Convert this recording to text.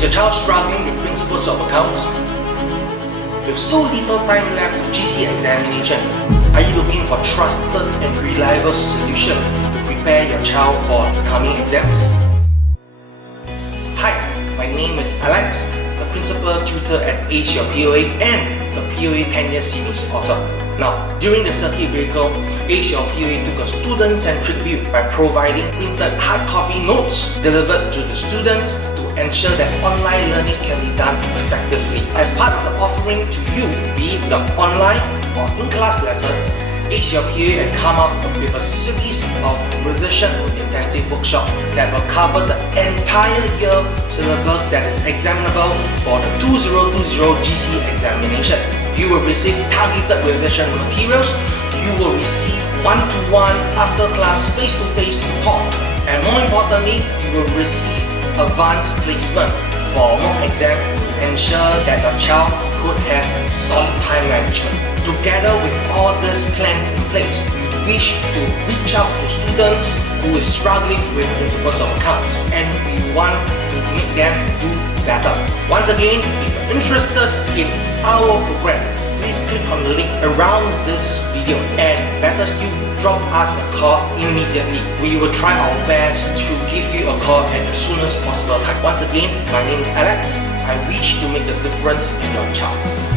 Is your child struggling with principles of accounts? With so little time left to GCE examination, are you looking for trusted and reliable solution to prepare your child for the coming exams? Hi, my name is Alex, the Principal Tutor at Ace Your POA and the POA 10-year series author. Now, during the circuit breaker, Ace Your POA took a student-centric view by providing printed hard copy notes delivered to the students to ensure that online learning can be done effectively. As part of the offering to you, be it the online or in-class lesson, Ace Your POA have come up with a series of revision intensive workshops that will cover the entire year syllabus that is examinable for the 2020 GCE examination. You will receive targeted revision materials, you will receive one-to-one after-class face-to-face support, and more importantly, you will receive advanced placement for mock exam to ensure that your child could have solid time management. Together with all these plans in place, we wish to reach out to students who is struggling with principles of accounts, and we want to make them do better. Once again, if you're interested in our program, please click on the link around this video, and better still, drop us a call immediately. We will try our best to give you a call at the soonest possible time. Once again, my name is Alex. I wish to make a difference in your child.